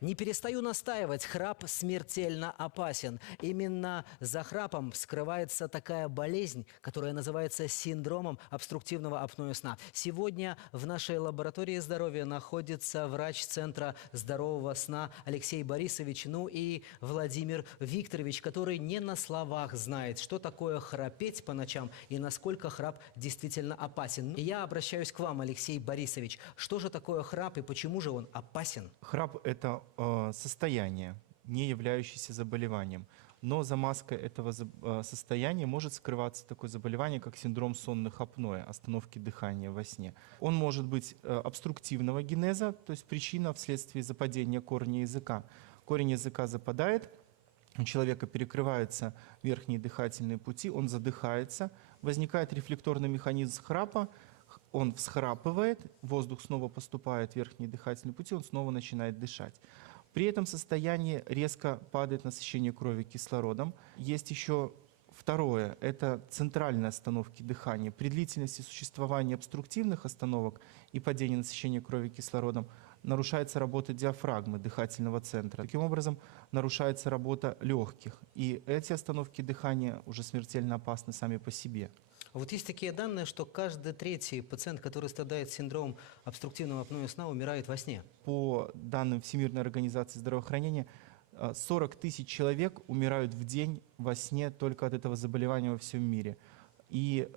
Не перестаю настаивать, храп смертельно опасен. Именно за храпом скрывается такая болезнь, которая называется синдромом обструктивного апноэ сна. Сегодня в нашей лаборатории здоровья находится врач Центра здорового сна Алексей Борисович, ну и Владимир Викторович, который не на словах знает, что такое храпеть по ночам и насколько храп действительно опасен. И я обращаюсь к вам, Алексей Борисович. Что же такое храп и почему же он опасен? Храп – это состояние, не являющееся заболеванием. Но за маской этого состояния может скрываться такое заболевание, как синдром сонных апноэ, остановки дыхания во сне. Он может быть обструктивного генеза, то есть причина вследствие западения корня языка. Корень языка западает, у человека перекрываются верхние дыхательные пути, он задыхается, возникает рефлекторный механизм храпа, он всхрапывает, воздух снова поступает в верхние дыхательные пути, он снова начинает дышать. При этом состоянии резко падает насыщение крови кислородом. Есть еще второе, это центральные остановки дыхания. При длительности существования обструктивных остановок и падения насыщения крови кислородом нарушается работа диафрагмы дыхательного центра. Таким образом, нарушается работа легких. И эти остановки дыхания уже смертельно опасны сами по себе. Вот есть такие данные, что каждый третий пациент, который страдает синдромом обструктивного апноэ сна, умирает во сне. По данным Всемирной организации здравоохранения, 40 тысяч человек умирают в день во сне только от этого заболевания во всем мире. И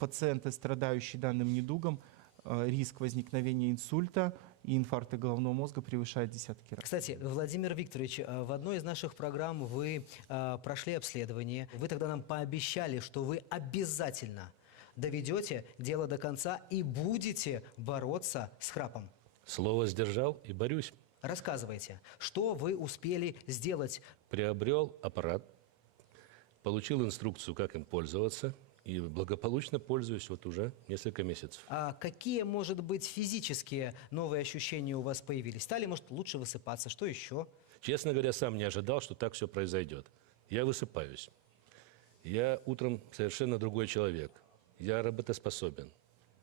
пациенты, страдающие данным недугом, риск возникновения инсульта и инфаркта головного мозга превышает десятки раз. Кстати, Владимир Викторович, в одной из наших программ вы прошли обследование. Вы тогда нам пообещали, что вы обязательно доведете дело до конца и будете бороться с храпом. Слово сдержал и борюсь. Рассказывайте, что вы успели сделать? Приобрел аппарат, получил инструкцию, как им пользоваться, и благополучно пользуюсь вот уже несколько месяцев. А какие, может быть, физические новые ощущения у вас появились? Стали, может, лучше высыпаться? Что еще? Честно говоря, сам не ожидал, что так все произойдет. Я высыпаюсь. Я утром совершенно другой человек. Я работоспособен.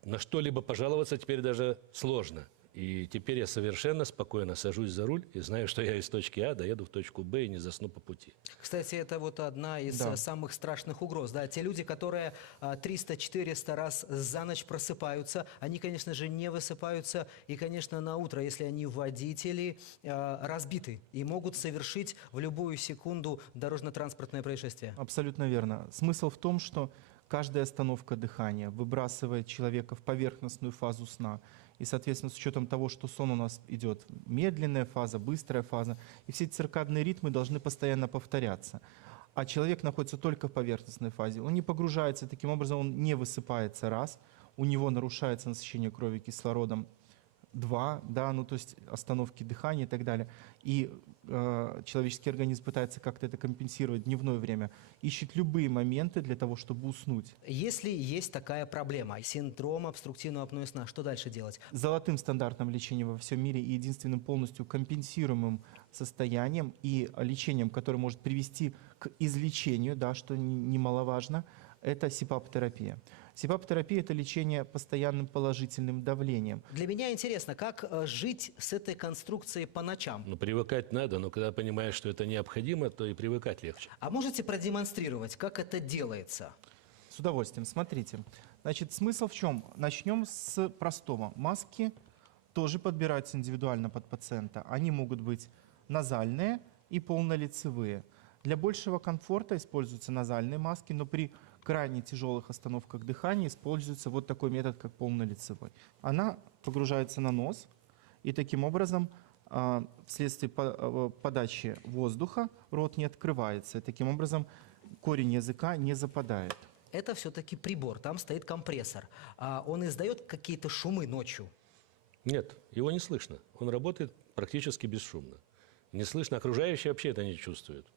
На что-либо пожаловаться теперь даже сложно. И теперь я совершенно спокойно сажусь за руль и знаю, что я из точки А доеду в точку Б и не засну по пути. Кстати, это вот одна из самых страшных угроз. Да? Те люди, которые 300-400 раз за ночь просыпаются, они, конечно же, не высыпаются. И, конечно, на утро, если они водители, разбиты и могут совершить в любую секунду дорожно-транспортное происшествие. Абсолютно верно. Смысл в том, что каждая остановка дыхания выбрасывает человека в поверхностную фазу сна. И, соответственно, с учетом того, что сон у нас идет медленная фаза, быстрая фаза, и все эти циркадные ритмы должны постоянно повторяться. А человек находится только в поверхностной фазе. Он не погружается, таким образом он не высыпается раз, у него нарушается насыщение крови кислородом два, да, ну то есть остановки дыхания и так далее. И человеческий организм пытается как-то это компенсировать в дневное время, ищет любые моменты для того, чтобы уснуть. Если есть такая проблема, синдром обструктивного апноэ сна, что дальше делать? Золотым стандартом лечения во всем мире и единственным полностью компенсируемым состоянием и лечением, которое может привести к излечению, да, что немаловажно, это СИПАП-терапия. СИПАП-терапия – это лечение постоянным положительным давлением. Для меня интересно, как жить с этой конструкцией по ночам? Ну, привыкать надо, но когда понимаешь, что это необходимо, то и привыкать легче. А можете продемонстрировать, как это делается? С удовольствием. Смотрите. Значит, смысл в чем? Начнем с простого. Маски тоже подбираются индивидуально под пациента. Они могут быть назальные и полнолицевые. Для большего комфорта используются назальные маски, но при крайне тяжелых остановках дыхания используется вот такой метод, как полнолицевой. Она погружается на нос, и таким образом вследствие подачи воздуха рот не открывается, и таким образом корень языка не западает. Это все-таки прибор, там стоит компрессор. Он издает какие-то шумы ночью? Нет, его не слышно. Он работает практически бесшумно. Не слышно, окружающие вообще это не чувствуют.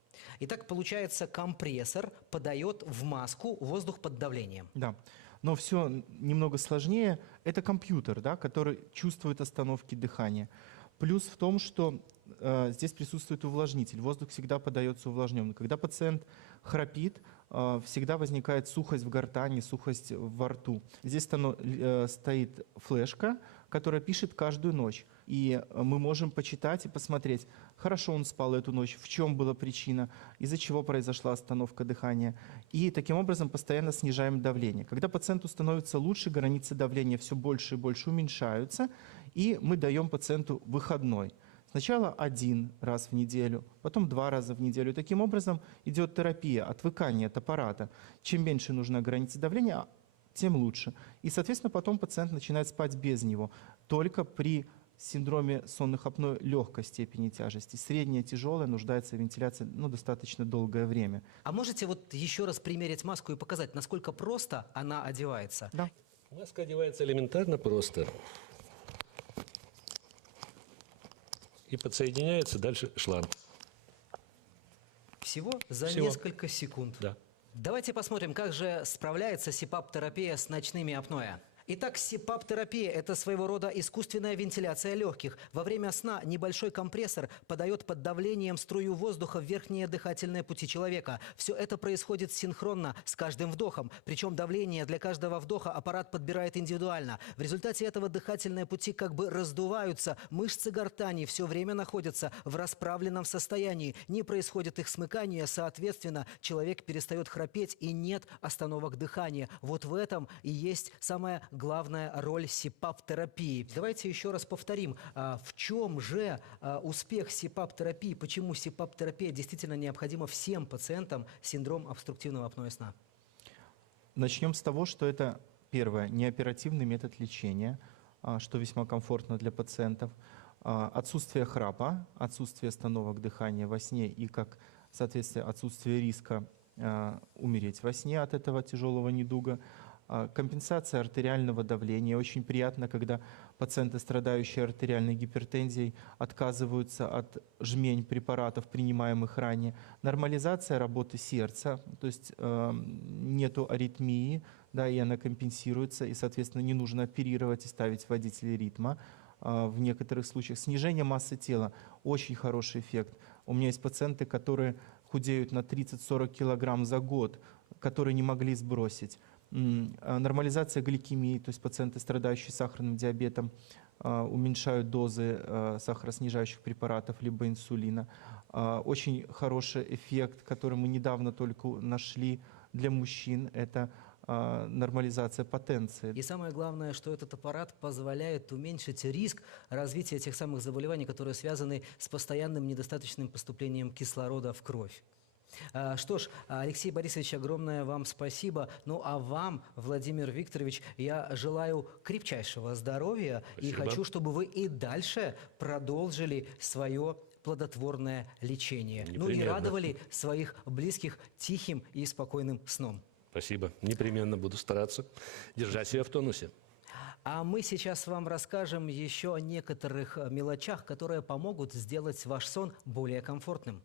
Итак, получается, компрессор подает в маску воздух под давлением. Да, но все немного сложнее. Это компьютер, да, который чувствует остановки дыхания. Плюс в том, что здесь присутствует увлажнитель. Воздух всегда подается увлажненным. Когда пациент храпит, всегда возникает сухость в гортани, сухость во рту. Здесь стоит флешка, которая пишет каждую ночь. И мы можем почитать и посмотреть, хорошо он спал эту ночь, в чем была причина, из-за чего произошла остановка дыхания. И таким образом постоянно снижаем давление. Когда пациенту становится лучше, границы давления все больше и больше уменьшаются, и мы даем пациенту выходной. Сначала 1 раз в неделю, потом 2 раза в неделю. Таким образом идет терапия, отвыкание от аппарата. Чем меньше нужна граница давления, тем лучше. И, соответственно, потом пациент начинает спать без него. Только при синдроме сонных апноэ легкой степени тяжести. Средняя, тяжелая, нуждается в вентиляции достаточно долгое время. А можете вот еще раз примерить маску и показать, насколько просто она одевается? Да. Маска одевается элементарно просто. И подсоединяется дальше шланг. Всего за Всего. несколько секунд. Да. Давайте посмотрим, как же справляется СИПАП-терапия с ночными апноэ. Итак, СИПАП-терапия – это своего рода искусственная вентиляция легких. Во время сна небольшой компрессор подает под давлением струю воздуха в верхние дыхательные пути человека. Все это происходит синхронно с каждым вдохом. Причем давление для каждого вдоха аппарат подбирает индивидуально. В результате этого дыхательные пути как бы раздуваются, мышцы гортани все время находятся в расправленном состоянии. Не происходит их смыкания, соответственно, человек перестает храпеть и нет остановок дыхания. Вот в этом и есть самая главная роль СИПАП-терапии. Давайте еще раз повторим, в чем же успех СИПАП-терапии, почему СИПАП-терапия действительно необходима всем пациентам с синдромом обструктивного апноэ сна? Начнем с того, что это, первое, неоперативный метод лечения, что весьма комфортно для пациентов. Отсутствие храпа, отсутствие остановок дыхания во сне и, как соответствие, отсутствие риска умереть во сне от этого тяжелого недуга. Компенсация артериального давления. Очень приятно, когда пациенты, страдающие артериальной гипертензией, отказываются от жмень препаратов, принимаемых ранее. Нормализация работы сердца, то есть нету аритмии, да, и она компенсируется, и, соответственно, не нужно оперировать и ставить водители ритма. В некоторых случаях снижение массы тела – очень хороший эффект. У меня есть пациенты, которые худеют на 30-40 килограмм за год, которые не могли сбросить. Нормализация гликемии, то есть пациенты, страдающие сахарным диабетом, уменьшают дозы сахароснижающих препаратов либо инсулина. Очень хороший эффект, который мы недавно только нашли для мужчин, это нормализация потенции. И самое главное, что этот аппарат позволяет уменьшить риск развития тех самых заболеваний, которые связаны с постоянным недостаточным поступлением кислорода в кровь. Что ж, Алексей Борисович, огромное вам спасибо. Ну а вам, Владимир Викторович, я желаю крепчайшего здоровья. Спасибо. И хочу, чтобы вы и дальше продолжили свое плодотворное лечение. Ну и Непременно. радовали своих близких тихим и спокойным сном. Спасибо. Непременно буду стараться держать себя в тонусе. А мы сейчас вам расскажем еще о некоторых мелочах, которые помогут сделать ваш сон более комфортным.